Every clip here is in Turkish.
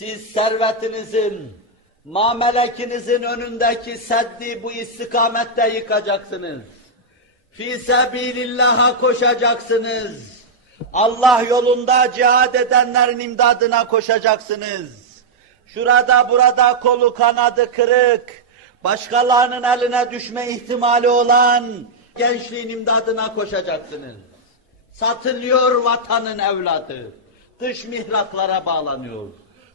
Siz servetinizin, mamelekinizin önündeki seddi bu istikamette yıkacaksınız. Fi sebilillah'a koşacaksınız. Allah yolunda cihad edenlerin imdadına koşacaksınız. Şurada burada kolu kanadı kırık, başkalarının eline düşme ihtimali olan gençliğin imdadına koşacaksınız. Satılıyor vatanın evladı. Dış mihraklara bağlanıyor.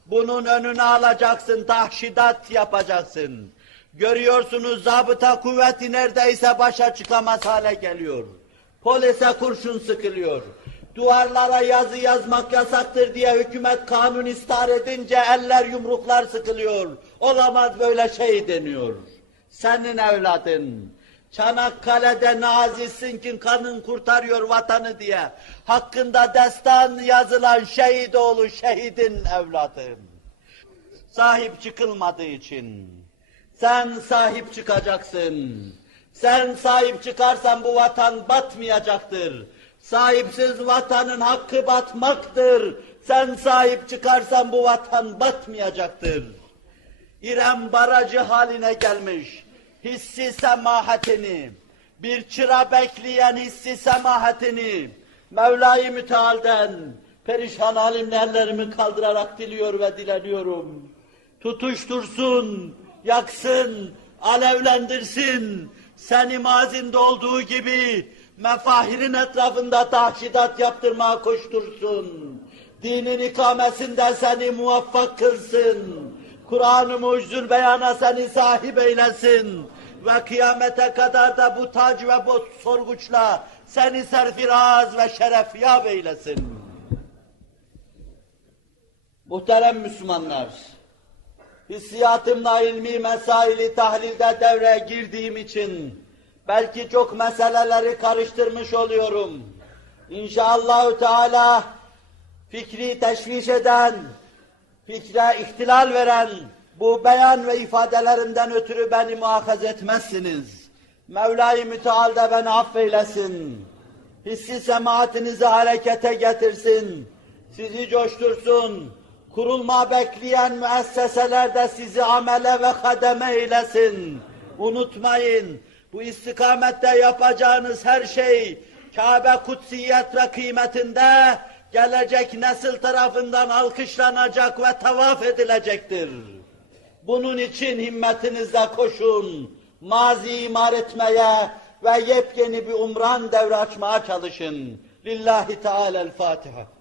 Bunun önünü alacaksın, tahşidat yapacaksın. Görüyorsunuz zabıta kuvveti neredeyse başa çıkamaz hale geliyor. Polise kurşun sıkılıyor. Duvarlara yazı yazmak yasaktır diye hükümet kanun istar edince eller yumruklar sıkılıyor. Olamaz böyle şey deniyor. Senin evladın, Çanakkale'de nazisin ki kanın kurtarıyor vatanı diye. Hakkında destan yazılan şehit oğlu şehidin evladım. Sahip çıkılmadığı için. Sen sahip çıkacaksın. Sen sahip çıkarsan bu vatan batmayacaktır. Sahipsiz vatanın hakkı batmaktır. Sen sahip çıkarsan bu vatan batmayacaktır. İrem barajı haline gelmiş. Hissi semahatini, bir çıra bekleyen hissi semahatini, Mevla-i Müteal'den perişan halimle ellerimi kaldırarak diliyor ve dileniyorum. Tutuştursun, yaksın, alevlendirsin, seni mazinde olduğu gibi mefahirin etrafında tahşidat yaptırmaya koştursun. Dinin ikamesinde seni muvaffak kılsın. Kur'an-ı mucizül beyana seni sahip eylesin. Ve kıyamete kadar da bu tac ve bu sorguçla seni serfiraz ve şerefyab eylesin. Muhterem Müslümanlar, hissiyatımla ilmi mesaili tahlilde devreye girdiğim için belki çok meseleleri karıştırmış oluyorum. İnşallahü Teala fikri teşviş eden, fikre ihtilal veren bu beyan ve ifadelerimden ötürü beni muhakaz etmezsiniz. Mevla-i Müteal de beni affeylesin. Hissi semaatinizi harekete getirsin. Sizi coştursun. Kurulma bekleyen müesseselerde sizi amele ve hademe eylesin. Unutmayın, bu istikamette yapacağınız her şey Kabe kutsiyet ve kıymetinde gelecek nesil tarafından alkışlanacak ve tavaf edilecektir. Bunun için himmetinizle koşun, mazi imar etmeye ve yepyeni bir umran devre açmaya çalışın. Lillahi Teala'l-Fatiha.